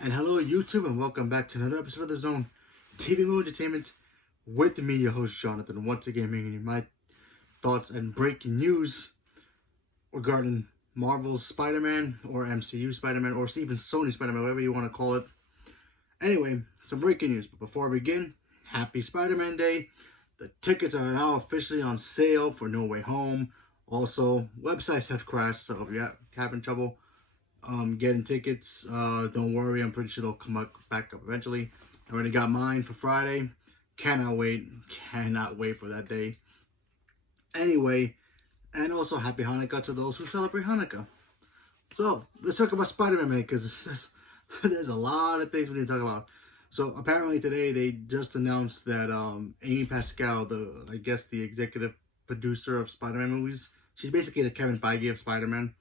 And hello, YouTube, and welcome back to another episode of The Zone TV Movie Entertainment with me, your host, Jonathan. Once again, bringing you my thoughts and breaking news regarding Marvel's Spider-Man, or MCU Spider-Man, or even Sony Spider-Man, whatever you want to call it. Anyway, some breaking news. But before I begin, happy Spider-Man Day. The tickets are now officially on sale for No Way Home. Also, websites have crashed, so if you're having trouble getting tickets, don't worry, I'm pretty sure they'll come back up eventually. I already got mine for Friday. Cannot wait for that day. Anyway, and also happy Hanukkah to those who celebrate Hanukkah. So let's talk about Spider-Man, because there's a lot of things we need to talk about. So apparently today they just announced that Amy Pascal, I guess the executive producer of Spider-Man movies, she's basically the Kevin Feige of Spider-Man.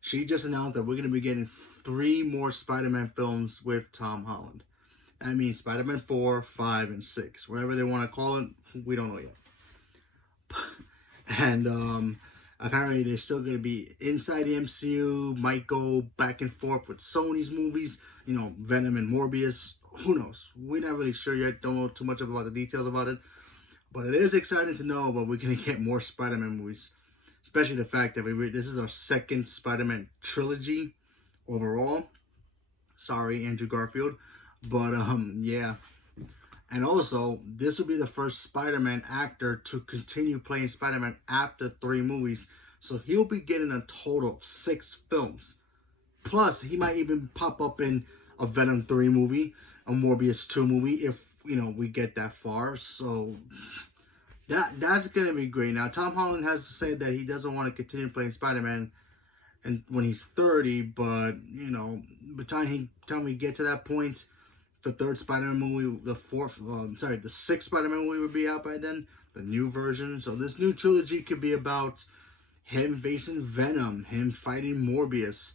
She just announced that we're going to be getting 3 more Spider-Man films with Tom Holland. I mean, Spider-Man 4, 5, and 6. Whatever they want to call it, we don't know yet. And apparently they're still going to be inside the MCU, might go back and forth with Sony's movies, you know, Venom and Morbius. Who knows? We're not really sure yet. Don't know too much about the details about it. But it is exciting to know that we're going to get more Spider-Man movies. Especially the fact that this is our second Spider-Man trilogy overall. Sorry, Andrew Garfield. But, yeah. And also, this will be the first Spider-Man actor to continue playing Spider-Man after 3 movies. So he'll be getting a total of 6 films. Plus, he might even pop up in a Venom 3 movie, a Morbius 2 movie, if, you know, we get that far. So that's going to be great. Now, Tom Holland has said that he doesn't want to continue playing Spider-Man and when he's 30, but, you know, by the time we get to that point, the 3rd Spider-Man movie, the 6th Spider-Man movie would be out by then, the new version. So this new trilogy could be about him facing Venom, him fighting Morbius,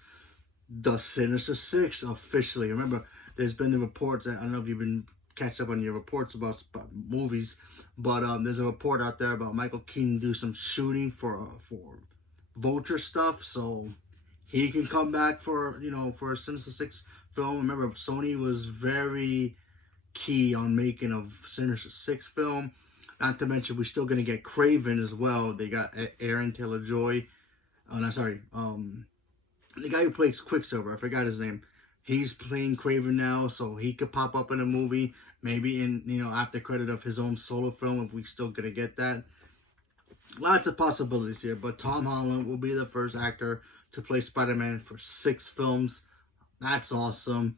the Sinister Six officially. Remember, there's been the reports, I don't know if you've been catch up on your reports about movies, but there's a report out there about Michael Keaton do some shooting for Vulture stuff, so he can come back for a Sinister Six film. Remember, Sony was very key on making a Sinister Six film. Not to mention, we're still gonna get Kraven as well. They got Aaron Taylor-Joy. The guy who plays Quicksilver, I forgot his name. He's playing Kraven now, so he could pop up in a movie, maybe in, after credit of his own solo film, if we still gonna get that. Lots of possibilities here, but Tom Holland will be the first actor to play Spider-Man for 6 films. That's awesome.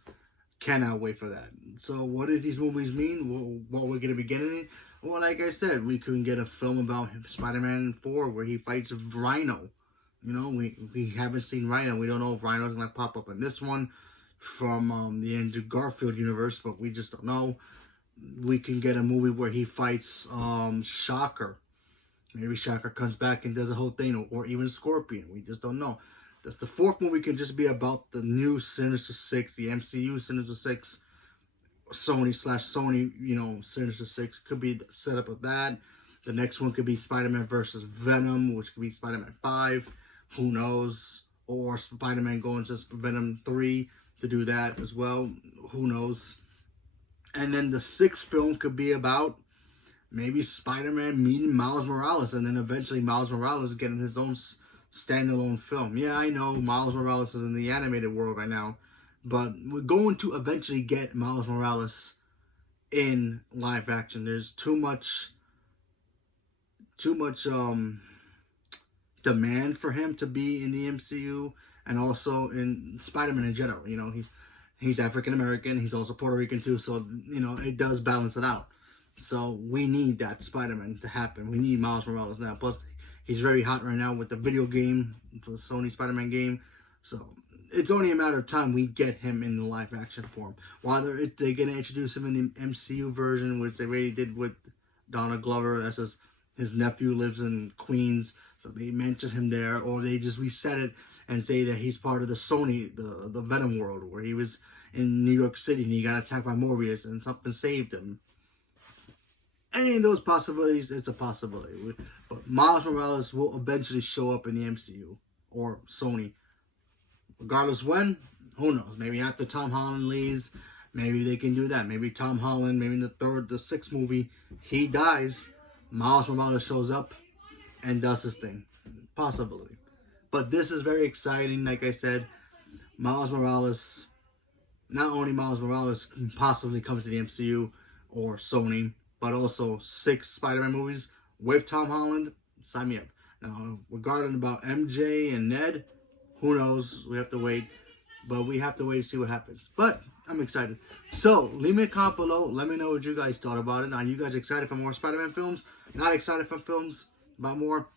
Cannot wait for that. So what do these movies mean? What we're gonna be getting? Well, like I said, we could get a film about Spider-Man 4 where he fights Rhino. We haven't seen Rhino. We don't know if Rhino's gonna pop up in this one from the Andrew Garfield universe, but we just don't know. We can get a movie where he fights Shocker. Maybe Shocker comes back and does a whole thing, or even Scorpion. We just don't know. That's the 4th movie can just be about the new Sinister Six, the MCU Sinister Six, Sony Sinister Six. Could be the setup of that. The next one could be Spider-Man versus Venom, which could be Spider-Man 5. Who knows? Or Spider-Man going to Venom 3 to do that as well. Who knows? And then the 6th film could be about maybe Spider-Man meeting Miles Morales, and then eventually Miles Morales getting his own standalone film. Yeah, I know Miles Morales is in the animated world right now, but we're going to eventually get Miles Morales in live action. There's too much demand for him to be in the MCU, and also in Spider-Man in general. He's African American, he's also Puerto Rican too, so it does balance it out. So we need that Spider-Man to happen. We need Miles Morales now. Plus, he's very hot right now with the video game, the Sony Spider-Man game. So it's only a matter of time we get him in the live action form. Whether they're going to introduce him in the MCU version, which they already did with Donald Glover, as his nephew lives in Queens, so they mentioned him there, or they just reset it and say that he's part of the Sony, the Venom world, where he was in New York City and he got attacked by Morbius and something saved him. Any of those possibilities, it's a possibility. But Miles Morales will eventually show up in the MCU or Sony. Regardless when, Who knows? Maybe after Tom Holland leaves, maybe they can do that. Maybe Tom Holland, maybe in the sixth movie, he dies. Miles Morales shows up and does his thing. Possibility. But this is very exciting. Like I said, Miles Morales, not only Miles Morales can possibly come to the MCU or Sony, but also 6 Spider-Man movies with Tom Holland. Sign me up. Now, regarding about MJ and Ned, who knows? We have to wait. But we have to wait to see what happens. But I'm excited. So, leave me a comment below. Let me know what you guys thought about it. Are you guys excited for more Spider-Man films? Not excited for films about more?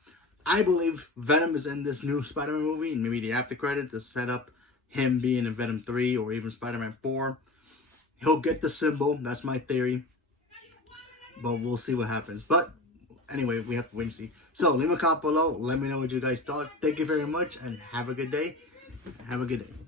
I believe Venom is in this new Spider-Man movie. And maybe the after credits to set up him being in Venom 3 or even Spider-Man 4. He'll get the symbol. That's my theory. But we'll see what happens. But anyway, we have to wait and see. So, leave me a comment below. Let me know what you guys thought. Thank you very much and have a good day. Have a good day.